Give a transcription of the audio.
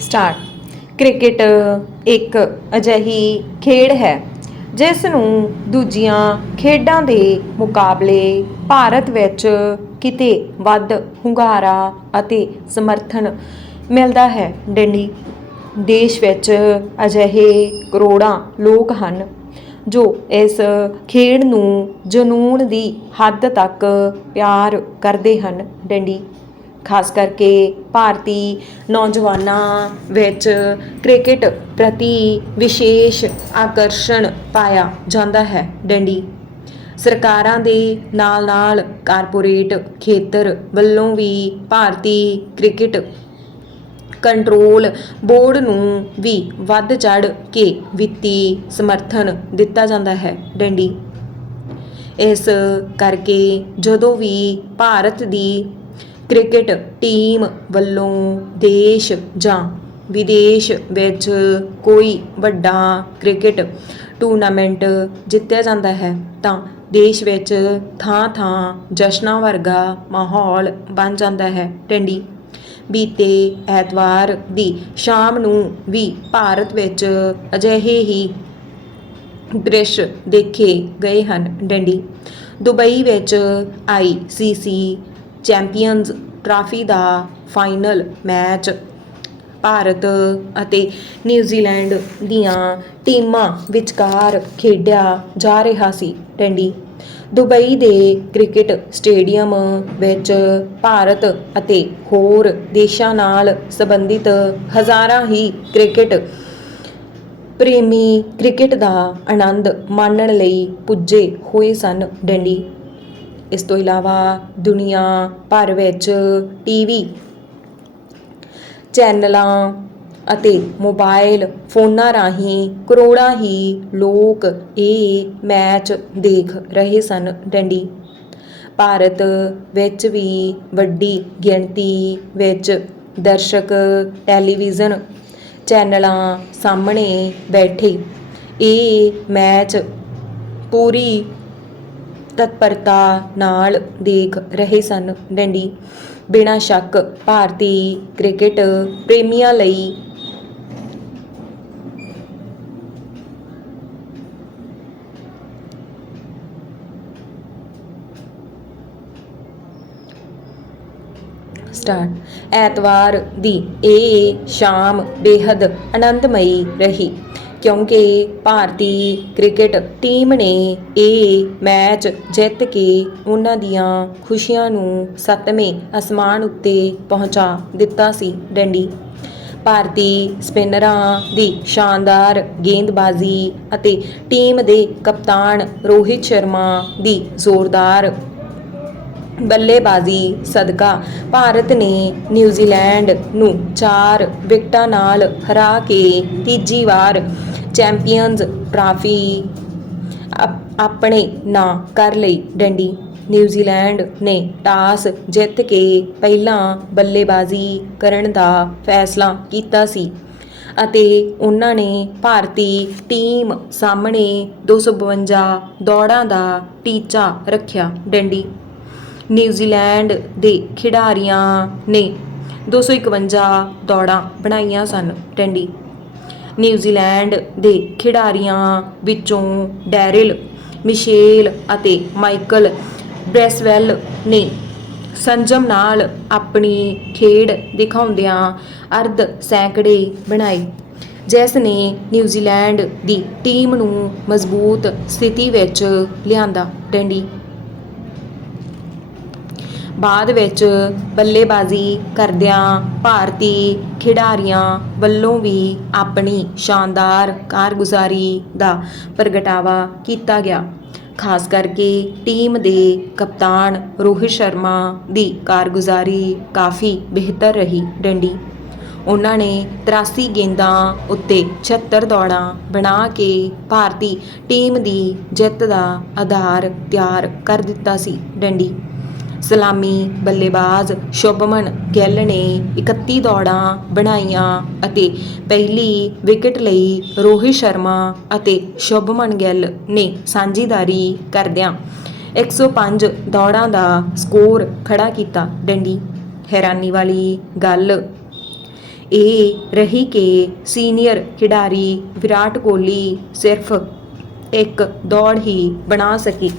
Start. Cricket ਇੱਕ ਅਜਿਹੀ ਖੇਡ ਹੈ, ਜਿਸ ਨੂੰ ਦੂਜੀਆਂ ਖੇਡਾਂ ਦੇ ਮੁਕਾਬਲੇ ਭਾਰਤ ਵਿੱਚ ਕਿਤੇ ਵੱਧ ਹੁੰਗਾਰਾ ਅਤੇ ਸਮਰਥਨ ਮਿਲਦਾ ਹੈ। ਡੰਡੀ, ਦੇਸ਼ ਵਿੱਚ ਅਜਿਹੇ ਕਰੋੜਾਂ ਲੋਕ ਹਨ ਜੋ ਇਸ ਖੇਡ ਨੂੰ ਜਨੂਨ ਦੀ ਹੱਦ ਤੱਕ ਪਿਆਰ ਕਰਦੇ ਹਨ। ਡੰਡੀ ਖਾਸ ਕਰਕੇ ਭਾਰਤੀ ਨੌਜਵਾਨਾਂ ਵਿੱਚ ਕ੍ਰਿਕਟ ਪ੍ਰਤੀ ਵਿਸ਼ੇਸ਼ ਆਕਰਸ਼ਣ ਪਾਇਆ ਜਾਂਦਾ ਹੈ। ਡੰਡੀ ਸਰਕਾਰਾਂ ਦੇ ਨਾਲ-ਨਾਲ ਕਾਰਪੋਰੇਟ ਖੇਤਰ ਵੱਲੋਂ ਵੀ ਭਾਰਤੀ ਕ੍ਰਿਕਟ ਕੰਟਰੋਲ ਬੋਰਡ ਨੂੰ ਵੀ ਵੱਧ ਚੜ ਕੇ ਵਿੱਤੀ ਸਮਰਥਨ ਦਿੱਤਾ ਜਾਂਦਾ ਹੈ। ਡੰਡੀ ਇਸ ਕਰਕੇ ਜਦੋਂ ਵੀ ਭਾਰਤ ਦੀ ਕ੍ਰਿਕਟ ਟੀਮ ਵੱਲੋਂ ਦੇਸ਼ ਜਾਂ ਵਿਦੇਸ਼ ਵਿੱਚ ਕੋਈ ਵੱਡਾ ਕ੍ਰਿਕਟ ਟੂਰਨਾਮੈਂਟ ਜਿੱਤਿਆ ਜਾਂਦਾ ਹੈ, ਤਾਂ ਦੇਸ਼ ਵਿੱਚ ਥਾਂ-ਥਾਂ ਜਸ਼ਨਾਂ ਵਰਗਾ ਮਾਹੌਲ ਬਣ ਜਾਂਦਾ ਹੈ। ਟੰਡੀ ਬੀਤੇ ਐਤਵਾਰ ਦੀ ਸ਼ਾਮ ਨੂੰ ਵੀ ਭਾਰਤ ਵਿੱਚ ਅਜਿਹੇ ਹੀ ਦ੍ਰਿਸ਼ ਦੇਖੇ ਗਏ ਹਨ। ਡੰਡੀ ਦੁਬਈ ਵਿੱਚ ਆਈਸੀਸੀ ਚੈਂਪੀਅਨਜ਼ ਟਰਾਫੀ ਦਾ ਫਾਈਨਲ ਮੈਚ ਭਾਰਤ ਅਤੇ ਨਿਊਜ਼ੀਲੈਂਡ ਦੀਆਂ ਟੀਮਾਂ ਵਿਚਕਾਰ ਖੇਡਿਆ ਜਾ ਰਿਹਾ ਸੀ। ਟੰਡੀ, ਦੁਬਈ ਦੇ ਕ੍ਰਿਕਟ ਸਟੇਡੀਅਮ ਵਿੱਚ ਭਾਰਤ ਅਤੇ ਹੋਰ ਦੇਸ਼ਾਂ ਨਾਲ ਸੰਬੰਧਿਤ ਹਜ਼ਾਰਾਂ ਹੀ ਕ੍ਰਿਕਟ ਪ੍ਰੇਮੀ ਕ੍ਰਿਕਟ ਦਾ ਆਨੰਦ ਮਾਣਨ ਲਈ ਪੁੱਜੇ ਹੋਏ ਸਨ। ਡੈਂਡੀ ਇਸ ਤੋਂ ਇਲਾਵਾ ਦੁਨੀਆ ਭਰ ਵਿੱਚ ਟੀਵੀ, ਚੈਨਲਾਂ ਅਤੇ ਮੋਬਾਈਲ ਫੋਨਾਂ ਰਾਹੀਂ ਕਰੋੜਾਂ ਹੀ ਲੋਕ ਇਹ ਮੈਚ ਦੇਖ ਰਹੇ ਸਨ ਡੰਡੀ। ਭਾਰਤ ਵਿੱਚ ਵੀ ਵੱਡੀ ਗਿਣਤੀ ਵਿੱਚ ਦਰਸ਼ਕ ਟੈਲੀਵਿਜ਼ਨ ਚੈਨਲਾਂ ਸਾਹਮਣੇ ਬੈਠੇ। ਇਹ ਮੈਚ ਪੂਰੀ ਤਤਪਰਤਾ ਨਾਲ ਦੇਖ ਰਹੇ ਸਨ ਡੰਡੀ। ਬਿਨਾਂ ਸ਼ੱਕ ਭਾਰਤੀ ਕ੍ਰਿਕਟ ਪ੍ਰੇਮੀਆਂ ਲਈ ਸਟਾਰਟ ਐਤਵਾਰ ਦੀ ਇਹ ਸ਼ਾਮ ਬੇहद ਆਨੰਦਮਈ ਰਹੀ। ਕਿਉਂਕਿ ਭਾਰਤੀ ਕ੍ਰਿਕਟ ਟੀਮ ਨੇ ਇਹ ਮੈਚ ਜਿੱਤ ਕੇ ਉਹਨਾਂ ਦੀਆਂ ਖੁਸ਼ੀਆਂ ਨੂੰ ਸੱਤਵੇਂ ਅਸਮਾਨ ਉੱਤੇ ਪਹੁੰਚਾ ਦਿੱਤਾ ਸੀ ਡੰਡੀ। ਭਾਰਤੀ ਸਪਿਨਰਾਂ ਦੀ ਸ਼ਾਨਦਾਰ ਗੇਂਦਬਾਜ਼ੀ ਅਤੇ ਟੀਮ ਦੇ ਕਪਤਾਨ ਰੋਹਿਤ ਸ਼ਰਮਾ ਦੀ ਜ਼ੋਰਦਾਰ ਬੱਲੇਬਾਜ਼ੀ ਸਦਕਾ ਭਾਰਤ ਨੇ ਨਿਊਜ਼ੀਲੈਂਡ ਨੂੰ 4 ਵਿਕਟਾਂ ਨਾਲ ਹਰਾ ਕੇ ਤੀਜੀ ਵਾਰ ਚੈਂਪੀਅਨਜ਼ ਟਰਾਫੀ ਆਪ- ਆਪਣੇ ਨਾਂ ਕਰ ਲਈ ਡੰਡੀ। ਨਿਊਜ਼ੀਲੈਂਡ ਨੇ ਟਾਸ ਜਿੱਤ ਕੇ ਪਹਿਲਾਂ ਬੱਲੇਬਾਜ਼ੀ ਕਰਨ ਦਾ ਫੈਸਲਾ ਕੀਤਾ ਸੀ ਅਤੇ ਉਹਨਾਂ ਨੇ ਭਾਰਤੀ ਟੀਮ ਸਾਹਮਣੇ 252 ਦੌੜਾਂ ਦਾ ਟੀਚਾ ਰੱਖਿਆ ਡੰਡੀ। ਨਿਊਜ਼ੀਲੈਂਡ ਦੇ ਖਿਡਾਰੀਆਂ ਨੇ 251 ਦੌੜਾਂ ਬਣਾਈਆਂ ਸਨ ਟੰਡੀ ਨਿਊਜ਼ੀਲੈਂਡ ਦੇ ਖਿਡਾਰੀਆਂ ਵਿੱਚੋਂ ਡੈਰਿਲ, ਮਿਸ਼ੇਲ ਅਤੇ ਮਾਈਕਲ ਬ੍ਰੈਸਵੈਲ ਨੇ ਸੰਜਮ ਨਾਲ ਆਪਣੀ ਖੇਡ ਦਿਖਾਉਂਦਿਆਂ ਅਰਧ ਸੈਂਕੜੇ ਬਣਾਏ। ਜਿਸ ਨੇ ਨਿਊਜ਼ੀਲੈਂਡ ਦੀ ਟੀਮ ਨੂੰ ਮਜ਼ਬੂਤ ਸਥਿਤੀ ਵਿੱਚ ਲਿਆਂਦਾ। ਡੰਡੀ ਬਾਅਦ ਵਿੱਚ ਬੱਲੇਬਾਜ਼ੀ ਕਰਦਿਆਂ ਭਾਰਤੀ ਖਿਡਾਰੀਆਂ ਵੱਲੋਂ ਵੀ ਆਪਣੀ ਸ਼ਾਨਦਾਰ ਕਾਰਗੁਜ਼ਾਰੀ ਦਾ ਪ੍ਰਗਟਾਵਾ ਕੀਤਾ ਗਿਆ। ਖਾਸ ਕਰਕੇ ਟੀਮ ਦੇ ਕਪਤਾਨ ਰੋਹਿਤ ਸ਼ਰਮਾ ਦੀ ਕਾਰਗੁਜ਼ਾਰੀ ਕਾਫੀ ਬਿਹਤਰ ਰਹੀ ਡੰਡੀ। ਉਹਨਾਂ ਨੇ 83 ਗੇਂਦਾਂ ਉੱਤੇ 76 ਦੌੜਾਂ ਬਣਾ ਕੇ ਭਾਰਤੀ ਟੀਮ ਦੀ ਜਿੱਤ ਦਾ ਆਧਾਰ ਤਿਆਰ ਕਰ ਦਿੱਤਾ ਸੀ ਡੰਡੀ। ਸਲਾਮੀ, ਬੱਲੇਬਾਜ਼ ਸ਼ੁਭਮਨ ਗਿੱਲ ਨੇ 31 ਦੌੜਾਂ ਬਣਾਈਆਂ ਅਤੇ ਪਹਿਲੀ ਵਿਕਟ ਲਈ ਰੋਹਿਤ ਸ਼ਰਮਾ ਅਤੇ ਸ਼ੁਭਮਨ ਗਿੱਲ ਨੇ ਸਾਂਝੀਦਾਰੀ ਕਰਦਿਆਂ 105 ਦੌੜਾਂ ਦਾ ਸਕੋਰ ਖੜਾ ਕੀਤਾ। ਡੰਡੀ, ਹੈਰਾਨੀ ਵਾਲੀ ਗੱਲ। ਇਹ ਰਹੀ ਕਿ ਸੀਨੀਅਰ ਖਿਡਾਰੀ ਵਿਰਾਟ ਕੋਹਲੀ ਸਿਰਫ ਇੱਕ ਦੌੜ ਹੀ ਬਣਾ ਸਕੀ।